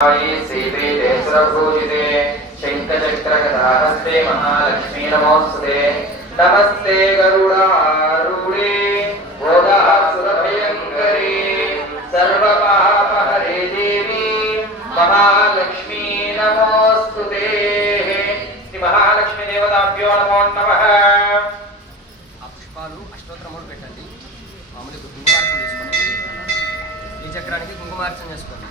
श्रीवेदे सुरभूजिते शङ्खचक्रगदाहस्ते महालक्ष्मी नमोस्तुते नमस्ते गरुडारूढे गोदासुरभयङ्करी सर्वपापहरे देवी महालक्ष्मी नमोस्तुते। श्री महालक्ष्मी देवताभ्यो नमो नमः। ఆ పుష్పాలు అష్టోత్తరములు పెట్టండి. మామూలుగా కుంకుమార్చన చేసుకోండి. ఈ చక్రానికి కుంకుమార్చన చేసుకోండి.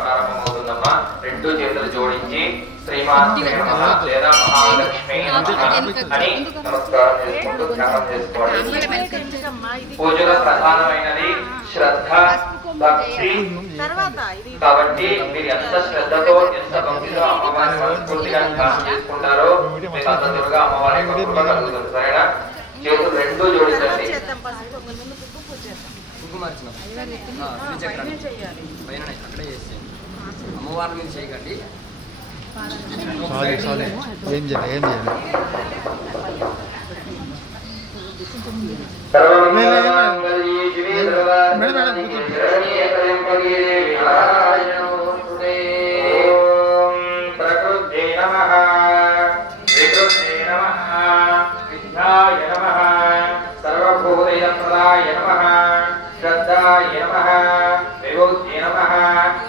ప్రారంభమవుతుందమ్మా. రెండు చేతులు జోడించి శ్రీమాత్రే నమః లేదా మహాలక్ష్మి నమః అని నమస్కారం చేసుకుంటూ ధ్యానం చేసుకోండి. పూజలో ప్రధానమైనది శ్రద్ధ భక్తి. కాబట్టి మీరు ఎంత శ్రద్ధతో ఎంత భక్తితో అమ్మవారిని మనస్ఫూర్తిగా ధ్యానం చేసుకుంటారో మీకు అంత త్వరగా అమ్మవారి కృప కలుగుతుంది. సరేనా? చేతులు రెండు జోడించండి. కుంకుమార్చన పైన అక్కడే చేసేయండి. అమ్మవారి మీద చేయకండి. ఏం చేయాలి ప్రకృతే నమః వికృతే నమః విద్యాయ నమః సర్వభూతైదప్రదాయ నమః శ్రద్ధాయ నమః విభూతే నమః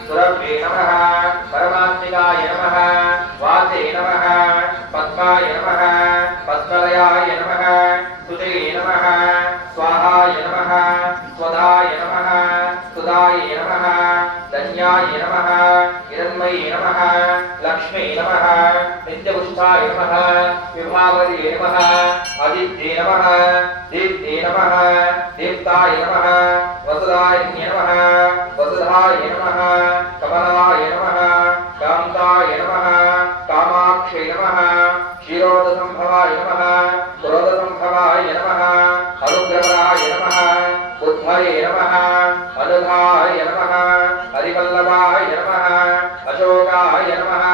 సురభ్యే నమః పరమాత్మికాయ నమః వాతే నమః పద్మాయ నమః పద్మలయాయ నమః స్తుతే నమః స్వాహాయ నమః స్వదాయ నమః స్తుదాయ నమః ధన్యాయ నమః హిరణ్మయే నమః లక్ష్మీ నమః నిత్యపుష్టాయ నమః విభావరే నమః ఆదిత్యే నమః దీప్తే నమః దీప్తాయ నమః వసుదాయ నమః వసుధాయ నమః కమలాయ నమః కాంతాయ నమః కామాక్షే నమః క్షీరోద సంభవాయ నమః క్రోధ సంభవాయ నమః అనుగ్రహాయ నమః బుద్ధయే నమః అనుధాయ నమః హరివల్లభాయ నమః అశోకాయ నమః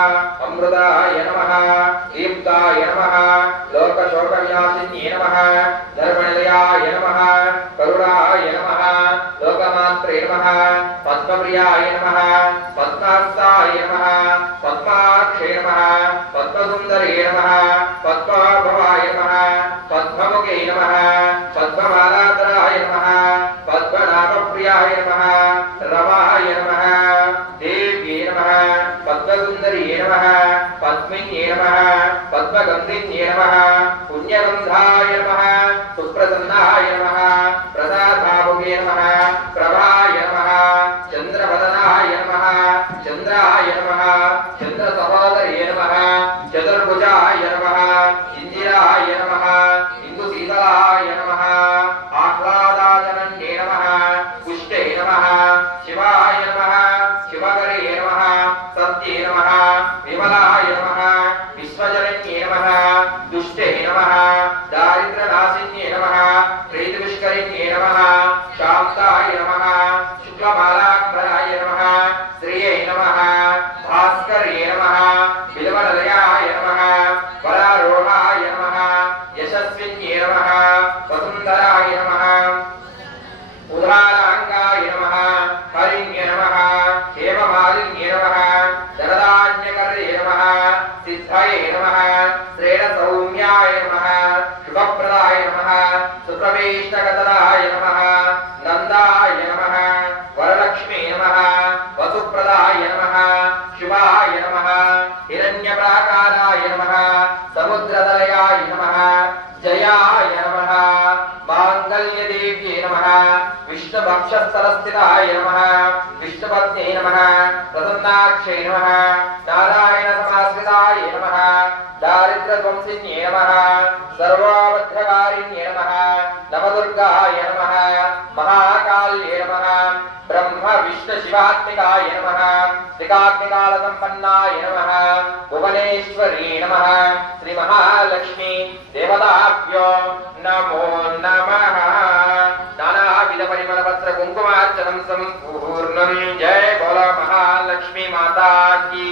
అమృతాయ నమః దీప్తాయ నమః లోకశోక వినాశిన్యే నమః ధర్మనిలయాయ నమః కరుణాయ నమః లోకమాత్రే నమః పద్మప్రియాయ నమః పద్మాస్తాయ నమః పద్మాక్షే నమః పద్మసుందరే నమః పద్మభవాయ నమః పద్మముఖే నమః పద్మమాలాధరాయ నమః పద్మనాభప్రియాయ నమః రమాయ నమః దేవ్యే నమః పద్మసుందరే నమః పద్మిన్యే నమః పద్మగంధిన్యే నమః పుణ్యగంధాయ నమః సుప్రసన్నాయ నమః ప్రసాదాభుగే నమః ప్రభాయ నమః చంద్రవదనాయ నమః చంద్రాయ నమః చంద్రసహోదరే నమః చతుర్భుజాయ నమః ఇందిరాయ నమః ఇందుశీతలాయ నమః ఆహ్లాదాజనన్యే నమః పుష్టే నమః శివాయ నమః శివకరే నమః సత్యే నమః విమలాయ నమః విశ్వజనన్యే నమః దుష్టే నమః దారిద్ర్యనాశిన్యే నమః ప్రీతివిష్కరిణ్యే నమః శాంతాయ నమః శుక్లమాలాంబరాయ నమః శ్రియే నమః భాస్కరే నమః బిల్వలయాయ నమః వరారోహాయ నమః యశస్విన్యే నమః వసుంధరాయ నమః ఉదారాంగాయ నమః హరిణ్య నమః హేమమాలిన్యే నమః జలదాన్యకరే నమః సిద్ధయే నమః శ్రేణ సౌమ్యాయ నమః శుభప్రదాయ నమః సుప్రవేష్టగతరాయ నమః నందాయ నమః వరలక్ష్మీ నమః వసుప్రదాయ నమః శివాయ నమః హిరణ్యప్రాకారాయ నమః సముద్రదలయాయ నమః జయాయ నమః మాంగళ్యదేవ్యే నమః విష్ణుభక్షస్థలస్థితాయ నమః విష్ణుపత్న్యే నమః ప్రసన్నాక్షే నమః నారాయణ సమాశ్రితాయ నమః దారిద్ర్యధ్వంసిన్యే నమః సర్వాబద్ధకారిణ్యే నమః నవదుర్గాయ నమః మహాకాళ్యే నమః బ్రహ్మ విష్ణు శివాత్మికాయ నమః త్రికాగ్నికాల సంపన్నాయ నమః భువనేశ్వరీ నమః శ్రీ మహాలక్ష్మి దేవతాభ్యో నమో నమః। నానావిధ పరిమళ పత్ర కుంకుమార్చనం సంపూర్ణం। జయ బోలో మహాలక్ష్మి మాతా కీ।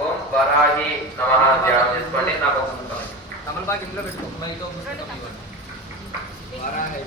ఓం వరాహి నమః ధ్యానం చేసుకోండి। నా పక్కన తమలపాకు ఇంట్లో పెట్టుకో. మైతో పుస్తకం ఇవ్వండి. వరాహి